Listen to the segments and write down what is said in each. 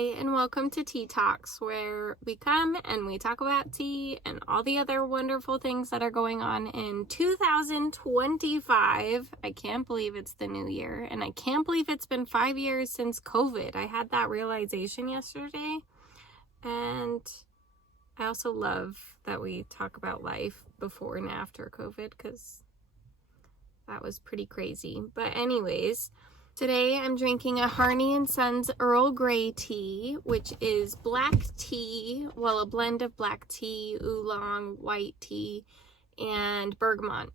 Hi, and welcome to Tea Talks, where we come and we talk about tea and all the other wonderful things that are going on in 2025. I can't believe it's the new year, and I can't believe it's been 5 years since COVID. I had that realization yesterday, and I also love that we talk about life before and after COVID, because that was pretty crazy. But anyways, today I'm drinking a Harney & Sons Earl Grey tea, which is black tea, well, a blend of black tea, oolong, white tea, and bergamot.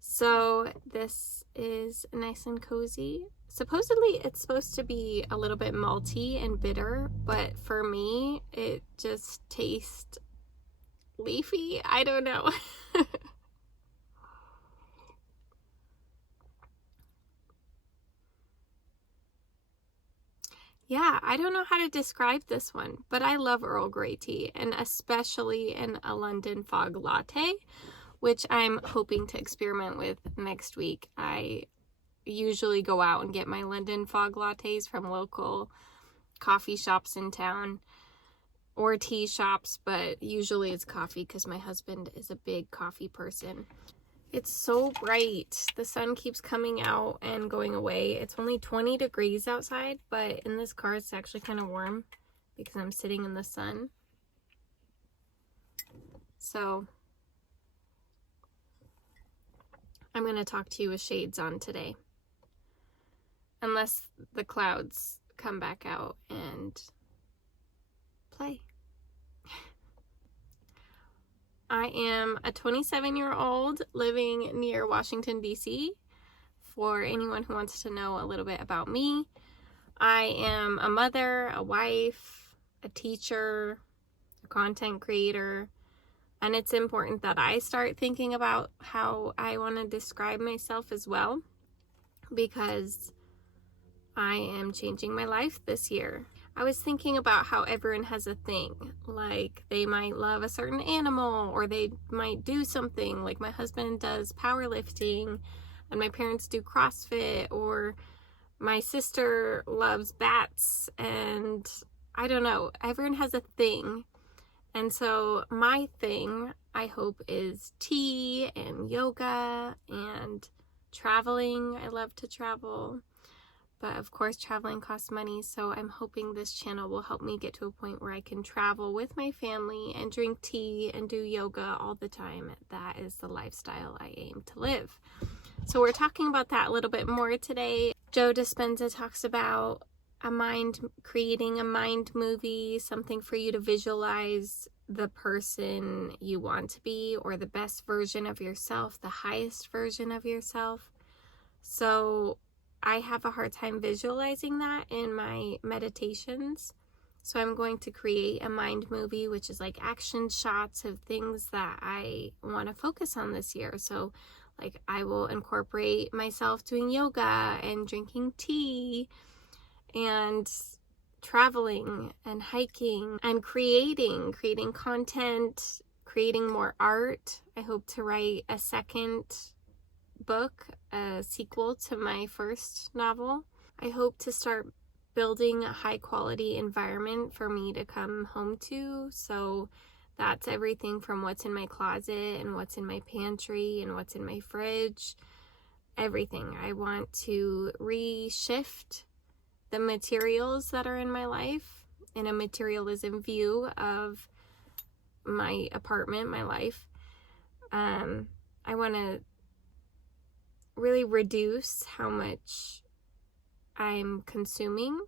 So this is nice and cozy. Supposedly it's supposed to be a little bit malty and bitter, but for me, it just tastes leafy. I don't know. Yeah, I don't know how to describe this one, but I love Earl Grey tea, and especially in a London fog latte, which I'm hoping to experiment with next week. I usually go out and get my London fog lattes from local coffee shops in town or tea shops, but usually it's coffee because my husband is a big coffee person. It's so bright. The sun keeps coming out and going away. It's only 20 degrees outside, but in this car it's actually kind of warm because I'm sitting in the sun. So I'm going to talk to you with shades on today. Unless the clouds come back out and play. I am a 27-year-old living near Washington, D.C. For anyone who wants to know a little bit about me, I am a mother, a wife, a teacher, a content creator, and it's important that I start thinking about how I want to describe myself as well, because I am changing my life this year. I was thinking about how everyone has a thing, like they might love a certain animal, or they might do something, like my husband does powerlifting, and my parents do CrossFit, or my sister loves bats, and I don't know, everyone has a thing. And so my thing, I hope, is tea and yoga and traveling. I love to travel. But of course, traveling costs money, so I'm hoping this channel will help me get to a point where I can travel with my family and drink tea and do yoga all the time. That is the lifestyle I aim to live. So we're talking about that a little bit more today. Joe Dispenza talks about creating a mind movie, something for you to visualize the person you want to be, or the best version of yourself, the highest version of yourself. So I have a hard time visualizing that in my meditations. So I'm going to create a mind movie, which is like action shots of things that I want to focus on this year. So like I will incorporate myself doing yoga and drinking tea and traveling and hiking and creating content, creating more art. I hope to write a second book, a sequel to my first novel. I hope to start building a high quality environment for me to come home to. So that's everything from what's in my closet and what's in my pantry and what's in my fridge. Everything. I want to reshift the materials that are in my life in a materialism view of my apartment, my life. I want to really reduce how much I'm consuming,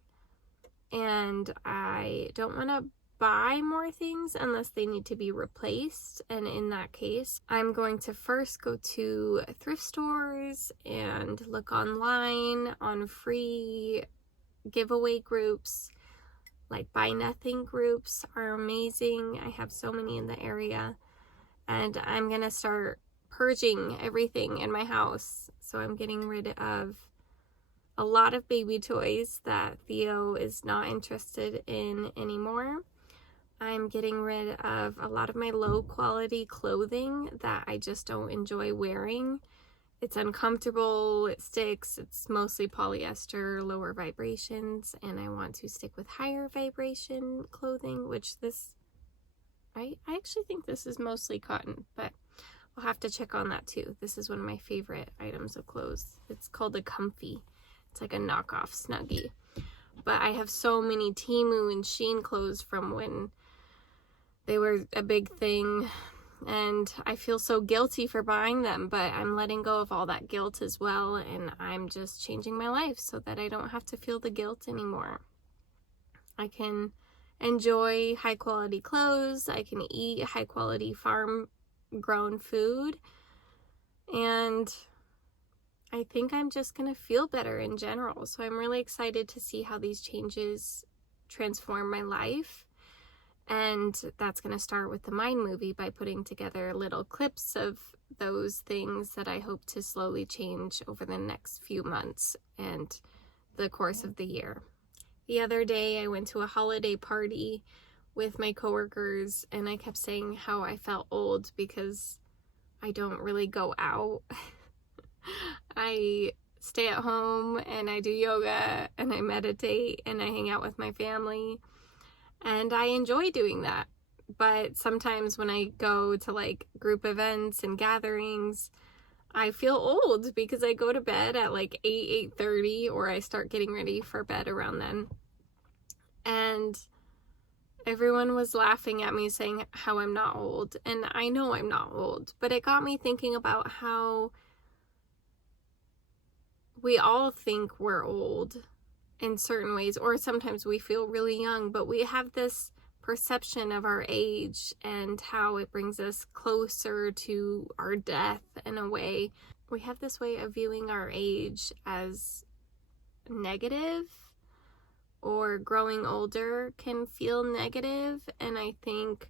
and I don't want to buy more things unless they need to be replaced. And in that case, I'm going to first go to thrift stores and look online on free giveaway groups. Like buy nothing groups are amazing. I have so many in the area, and I'm gonna start purging everything in my house. So I'm getting rid of a lot of baby toys that Theo is not interested in anymore. I'm getting rid of a lot of my low quality clothing that I just don't enjoy wearing. It's uncomfortable, it sticks, it's mostly polyester, lower vibrations, and I want to stick with higher vibration clothing, which I actually think this is mostly cotton, but I'll have to check on that too. This is one of my favorite items of clothes. It's called a comfy. It's like a knockoff Snuggie. But I have so many Temu and Shein clothes from when they were a big thing, and I feel so guilty for buying them, but I'm letting go of all that guilt as well, and I'm just changing my life so that I don't have to feel the guilt anymore. I can enjoy high quality clothes, I can eat high quality farm grown food, and I think I'm just gonna feel better in general. So I'm really excited to see how these changes transform my life. And that's going to start with the Mind movie by putting together little clips of those things that I hope to slowly change over the next few months and the course of the year. The other day I went to a holiday party with my coworkers, and I kept saying how I felt old because I don't really go out. I stay at home and I do yoga and I meditate and I hang out with my family. And I enjoy doing that. But sometimes when I go to like group events and gatherings, I feel old because I go to bed at like 8:30, or I start getting ready for bed around then. And everyone was laughing at me saying how I'm not old. And I know I'm not old. But it got me thinking about how we all think we're old in certain ways, or sometimes we feel really young, but we have this perception of our age and how it brings us closer to our death in a way. We have this way of viewing our age as negative, or growing older can feel negative. And I think,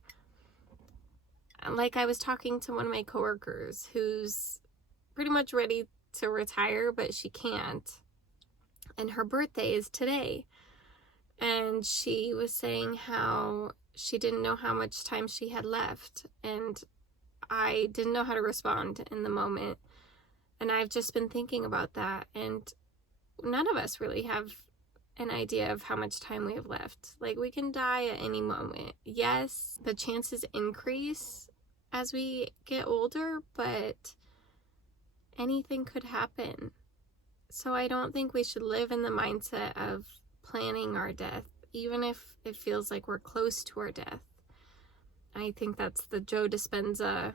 like, I was talking to one of my coworkers who's pretty much ready to retire, but she can't. And her birthday is today. And she was saying how she didn't know how much time she had left. And I didn't know how to respond in the moment. And I've just been thinking about that. And none of us really have an idea of how much time we have left. Like, we can die at any moment. Yes, the chances increase as we get older, but anything could happen. So I don't think we should live in the mindset of planning our death, even if it feels like we're close to our death. I think that's the Joe Dispenza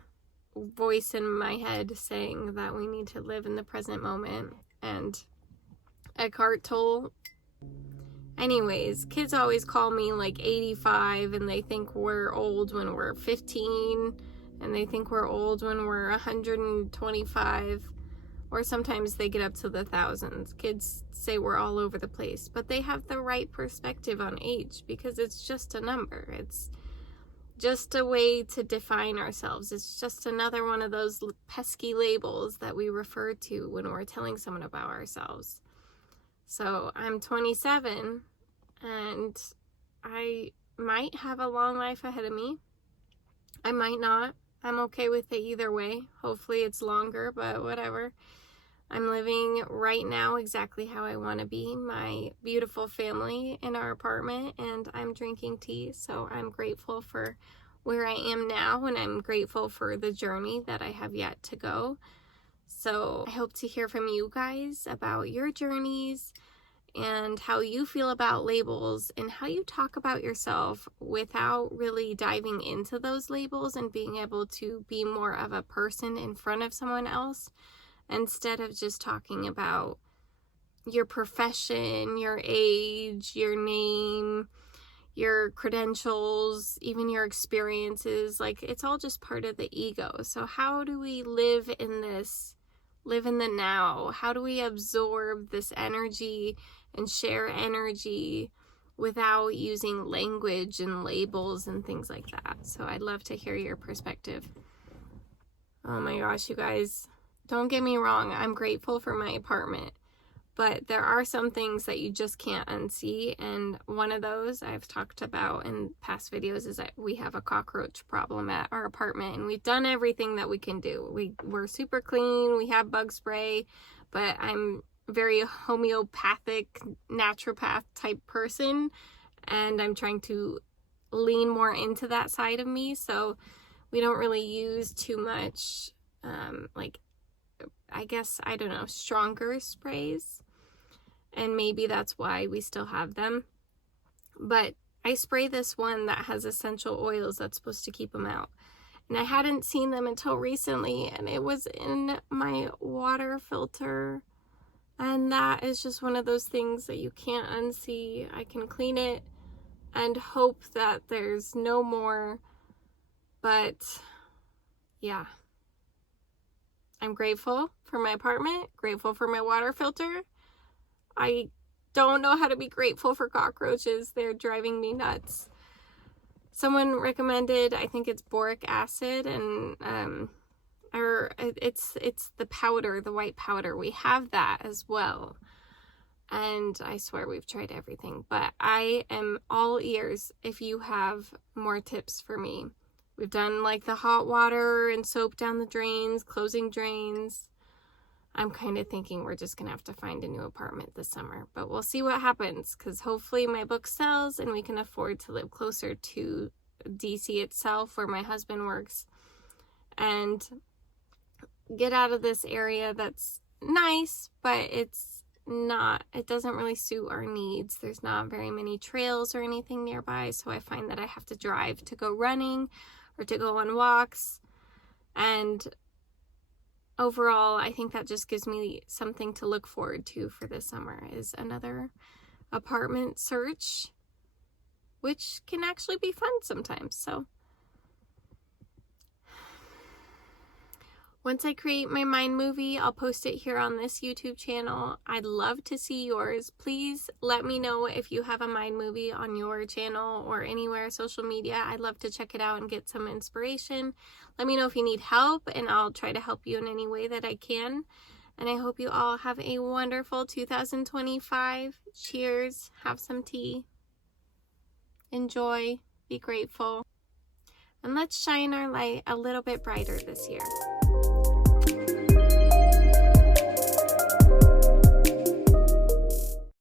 voice in my head saying that we need to live in the present moment. And Eckhart Tolle. Anyways, kids always call me like 85, and they think we're old when we're 15, and they think we're old when we're 125. Or sometimes they get up to the thousands. Kids say we're all over the place, but they have the right perspective on age, because it's just a number. It's just a way to define ourselves. It's just another one of those pesky labels that we refer to when we're telling someone about ourselves. So I'm 27, and I might have a long life ahead of me. I might not. I'm okay with it either way. Hopefully it's longer, but whatever. I'm living right now exactly how I want to be. My beautiful family in our apartment, and I'm drinking tea. So I'm grateful for where I am now, and I'm grateful for the journey that I have yet to go. So I hope to hear from you guys about your journeys and how you feel about labels and how you talk about yourself without really diving into those labels, and being able to be more of a person in front of someone else instead of just talking about your profession, your age, your name, your credentials, even your experiences. Like, it's all just part of the ego. So how do we live in the now? How do we absorb this energy and share energy without using language and labels and things like that? So I'd love to hear your perspective. Oh my gosh, you guys, don't get me wrong, I'm grateful for my apartment, But there are some things that you just can't unsee, and one of those I've talked about in past videos is that we have a cockroach problem at our apartment, and we've done everything that we can do. We're super clean, we have bug spray, but I'm very homeopathic, naturopath type person, and I'm trying to lean more into that side of me, so we don't really use too much, like, I guess, I don't know, stronger sprays. And maybe that's why we still have them. But I spray this one that has essential oils that's supposed to keep them out. And I hadn't seen them until recently, and it was in my water filter. And that is just one of those things that you can't unsee. I can clean it and hope that there's no more. But yeah. I'm grateful for my apartment, grateful for my water filter. I don't know how to be grateful for cockroaches. They're driving me nuts. Someone recommended, I think it's boric acid, and or it's the powder, the white powder. We have that as well. And I swear we've tried everything, but I am all ears if you have more tips for me. We've done like the hot water and soap down the drains, closing drains. I'm kind of thinking we're just going to have to find a new apartment this summer, but we'll see what happens, because hopefully my book sells and we can afford to live closer to DC itself, where my husband works, and get out of this area that's nice, but it doesn't really suit our needs. There's not very many trails or anything nearby, so I find that I have to drive to go running or to go on walks, and overall, I think that just gives me something to look forward to for this summer, is another apartment search, which can actually be fun sometimes. So once I create my mind movie, I'll post it here on this YouTube channel. I'd love to see yours. Please let me know if you have a mind movie on your channel or anywhere social media. I'd love to check it out and get some inspiration. Let me know if you need help, and I'll try to help you in any way that I can. And I hope you all have a wonderful 2025. Cheers. Have some tea. Enjoy. Be grateful. And let's shine our light a little bit brighter this year.